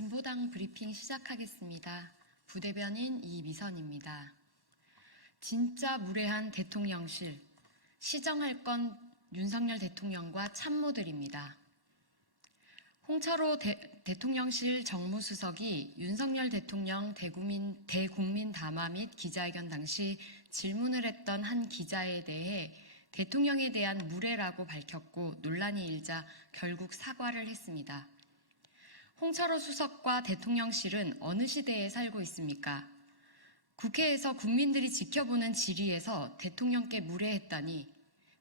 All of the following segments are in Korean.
진보당 브리핑 시작하겠습니다. 부대변인 이미선입니다. 진짜 무례한 대통령실, 시정할 건 윤석열 대통령과 참모들입니다. 홍철호 대통령실 정무수석이 윤석열 대통령 대국민 담화 및 기자회견 당시 질문을 했던 한 기자에 대해 대통령에 대한 무례라고 밝혔고 논란이 일자 결국 사과를 했습니다. 홍철호 수석과 대통령실은 어느 시대에 살고 있습니까? 국회에서 국민들이 지켜보는 질의에서 대통령께 무례했다니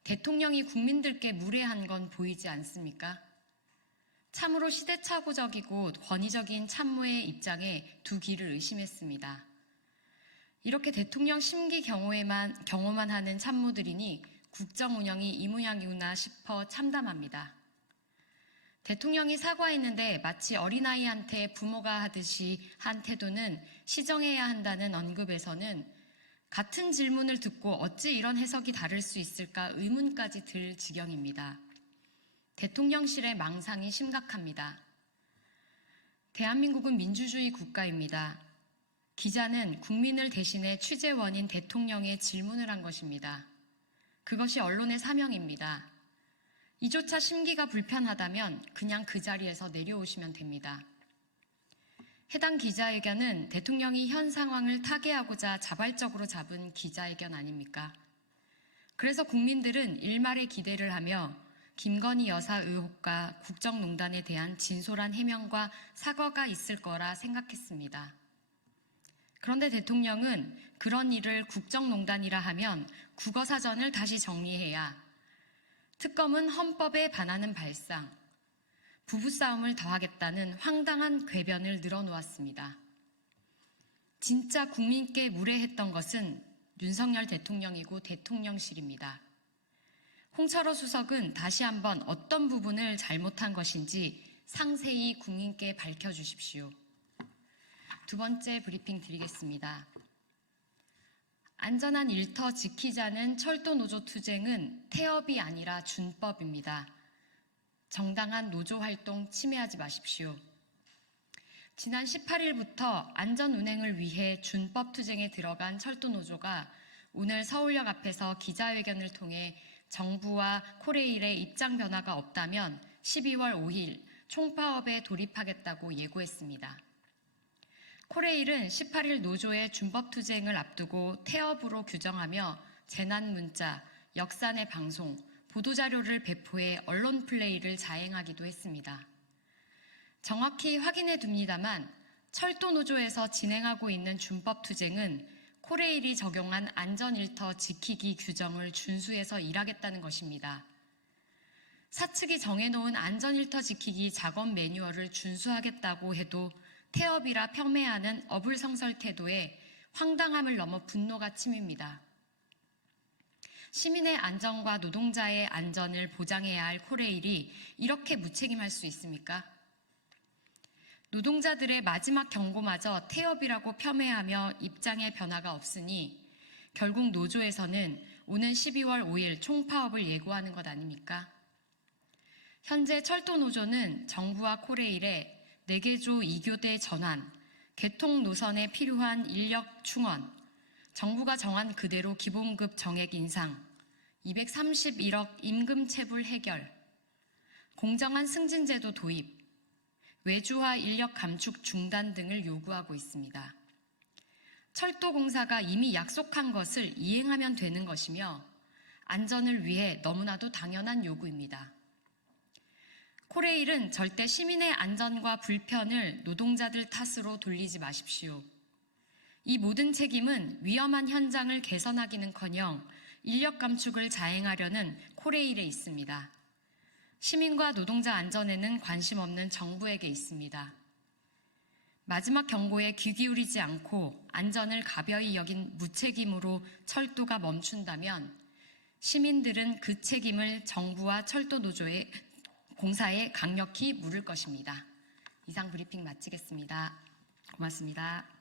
대통령이 국민들께 무례한 건 보이지 않습니까? 참으로 시대착오적이고 권위적인 참모의 입장에 두 귀를 의심했습니다. 이렇게 대통령 심기 경호만 하는 참모들이니 국정 운영이 이 모양이구나 싶어 참담합니다. 대통령이 사과했는데 마치 어린아이한테 부모가 하듯이 한 태도는 시정해야 한다는 언급에서는 같은 질문을 듣고 어찌 이런 해석이 다를 수 있을까 의문까지 들 지경입니다. 대통령실의 망상이 심각합니다. 대한민국은 민주주의 국가입니다. 기자는 국민을 대신해 취재원인 대통령에 질문을 한 것입니다. 그것이 언론의 사명입니다. 이조차 심기가 불편하다면 그냥 그 자리에서 내려오시면 됩니다. 해당 기자회견은 대통령이 현 상황을 타개하고자 자발적으로 잡은 기자회견 아닙니까? 그래서 국민들은 일말의 기대를 하며 김건희 여사 의혹과 국정농단에 대한 진솔한 해명과 사과가 있을 거라 생각했습니다. 그런데 대통령은 그런 일을 국정농단이라 하면 국어사전을 다시 정리해야 특검은 헌법에 반하는 발상, 부부싸움을 더하겠다는 황당한 궤변을 늘어놓았습니다. 진짜 국민께 무례했던 것은 윤석열 대통령이고 대통령실입니다. 홍철호 수석은 다시 한번 어떤 부분을 잘못한 것인지 상세히 국민께 밝혀주십시오. 두 번째 브리핑 드리겠습니다. 안전한 일터 지키자는 철도노조 투쟁은 태업이 아니라 준법입니다. 정당한 노조활동 침해하지 마십시오. 지난 18일부터 안전운행을 위해 준법 투쟁에 들어간 철도노조가 오늘 서울역 앞에서 기자회견을 통해 정부와 코레일의 입장 변화가 없다면 12월 5일 총파업에 돌입하겠다고 예고했습니다. 코레일은 18일 노조의 준법투쟁을 앞두고 태업으로 규정하며 재난문자, 역산의 방송, 보도자료를 배포해 언론 플레이를 자행하기도 했습니다. 정확히 확인해 둡니다만 철도노조에서 진행하고 있는 준법투쟁은 코레일이 적용한 안전일터 지키기 규정을 준수해서 일하겠다는 것입니다. 사측이 정해놓은 안전일터 지키기 작업 매뉴얼을 준수하겠다고 해도 태업이라 폄훼하는 어불성설 태도에 황당함을 넘어 분노가 치밉니다. 시민의 안전과 노동자의 안전을 보장해야 할 코레일이 이렇게 무책임할 수 있습니까? 노동자들의 마지막 경고마저 태업이라고 폄훼하며 입장의 변화가 없으니 결국 노조에서는 오는 12월 5일 총파업을 예고하는 것 아닙니까? 현재 철도노조는 정부와 코레일에 4개조 2교대 전환, 개통 노선에 필요한 인력 충원, 정부가 정한 그대로 기본급 정액 인상, 231억 임금 체불 해결, 공정한 승진제도 도입, 외주화 인력 감축 중단 등을 요구하고 있습니다. 철도공사가 이미 약속한 것을 이행하면 되는 것이며 안전을 위해 너무나도 당연한 요구입니다. 코레일은 절대 시민의 안전과 불편을 노동자들 탓으로 돌리지 마십시오. 이 모든 책임은 위험한 현장을 개선하기는커녕 인력 감축을 자행하려는 코레일에 있습니다. 시민과 노동자 안전에는 관심 없는 정부에게 있습니다. 마지막 경고에 귀 기울이지 않고 안전을 가벼이 여긴 무책임으로 철도가 멈춘다면 시민들은 그 책임을 정부와 철도노조에 공사에 강력히 물을 것입니다. 이상 브리핑 마치겠습니다. 고맙습니다.